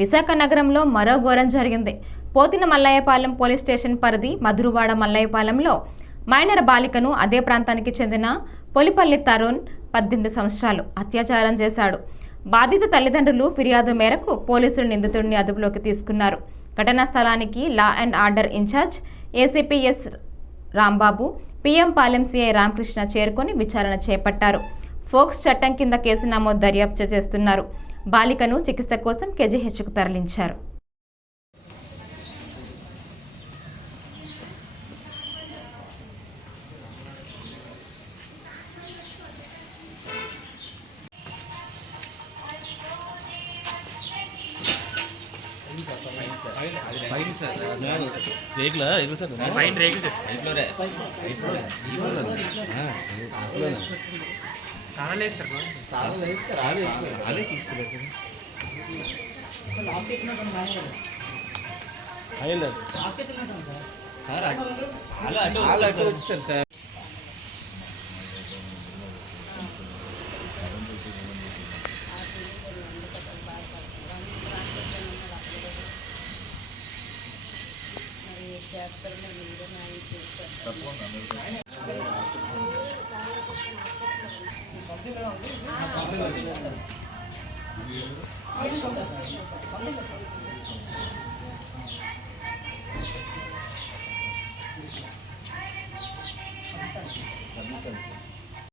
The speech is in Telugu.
విశాఖ నగరంలో మరో ఘోరం జరిగింది. పోతిన మల్లయ్యపాలెం పోలీస్ స్టేషన్ పరిధి మధురవాడ మల్లయ్యపాలెంలో మైనర్ బాలికను అదే ప్రాంతానికి చెందిన పొలిపల్లి తరుణ్ 18 సంవత్సరాలు అత్యాచారం చేశాడు. బాధిత తల్లిదండ్రులు ఫిర్యాదు మేరకు పోలీసులు నిందితుడిని అదుపులోకి తీసుకున్నారు. ఘటనా స్థలానికి law and order incharge ACP S Rambabu, PM Palem CI Ramakrishna చేరుకొని విచారణ చేపట్టారు. ఫోక్స్ చట్టం కింద కేసు నమోదు దర్యాప్తు చేస్తున్నారు. బాలికను చికిత్స కోసం కేజీహెచ్కు తరలించారు. Thank you.